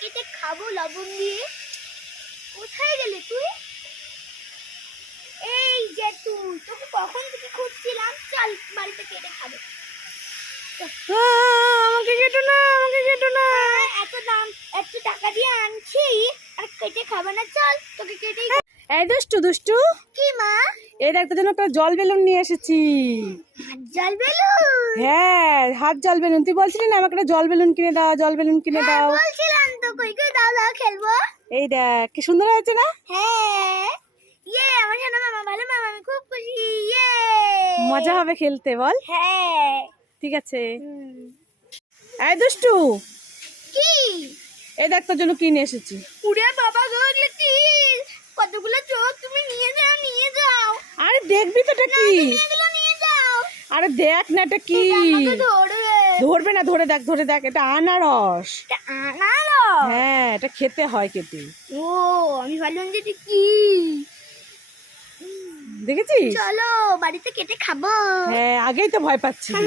কেটে খাবো লবণ দিয়ে। কোথায় গেলে তুই? এই যে তুই, তোকে কখন থেকে খুঁজছিলাম। চল বাড়িতে কেটে খাবো। আমাকে কেটো না, আমাকে কেটো না। এত দাম, এত টাকা দিয়ে আনছি আর কেটে খাবো না? চল তোকে কেটেই। এই দুষ্টু দুষ্টু, কি মা? এই দেখ তোর জন্য একটা জল বেলুন নিয়ে এসেছি। জল বেলুন? হ্যাঁ, হাত জল বেলুন। তুই বলছিলি না আমাকে একটা জল বেলুন কিনে দাও, জল বেলুন কিনে দাও। বলছিলাম তো, কই কই দাও দাও খেলবো। এই দেখ কি সুন্দর হয়েছে না? হ্যাঁ, ইয়ে আমার সোনা মামা ভালো মামা, আমি খুব খুশি। ইয়ে মজা হবে খেলতে, বল। হ্যাঁ। ঠিক আছে। এই দুষ্টু, কি? এই দেখ তোর জন্য কি নিয়ে এসেছি। উড়ে বাবা গো, এগুলো কি? কতগুলো চোখ, তুমি নিয়ে যাও নিয়ে যাও। আরে দেখবি তো এটা কি? তুমি এগুলো নিয়ে যাও। আরে দেখ না এটা কি। আমাকে ধরবে। ধরবে না, ধরে দেখ, ধরে দেখ, এটা আনারস। এটা আনারস? হ্যাঁ, এটা খেতে হয় কেটে। ও, আমি ভাবলাম যে এটা কি। দেখেছিস? চলো বাড়িতে কেটে খাবো। হ্যাঁ, আগেই তো ভয় পাচ্ছিলি।